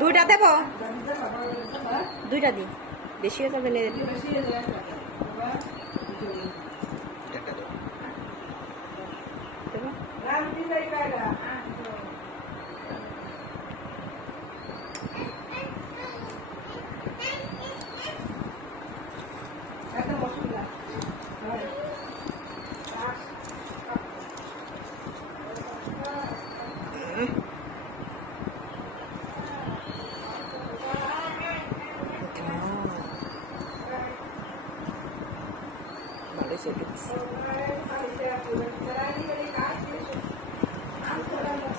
দুইটা দেব, দুইটা দিন বেশি হয়ে যাবে না।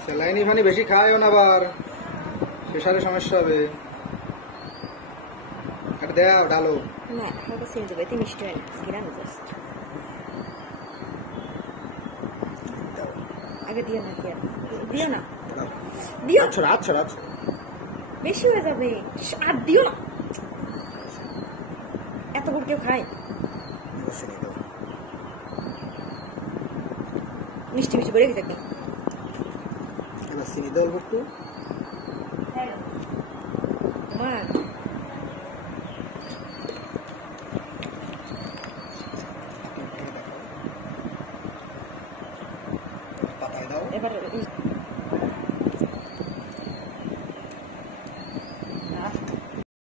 স্যালাইনি পানি বেশি খায়ও না, আবার প্রেশারের সমস্যা হবে। এটা দাও, ডালো না, আমাকে সিল দেবে, এতে মিষ্টি হয় না, ঘিরানো জাস্ট। আগে দিও না, দিও না, দিও, আচ্ছা, বেশি হয়ে যাবে, আর দিও না। এত গুড় কেউ খায়? মিষ্টি মিষ্টি বেড়ে গেছে একদম। চিনি দাও একটু। তোমার পাতায় দাও এবার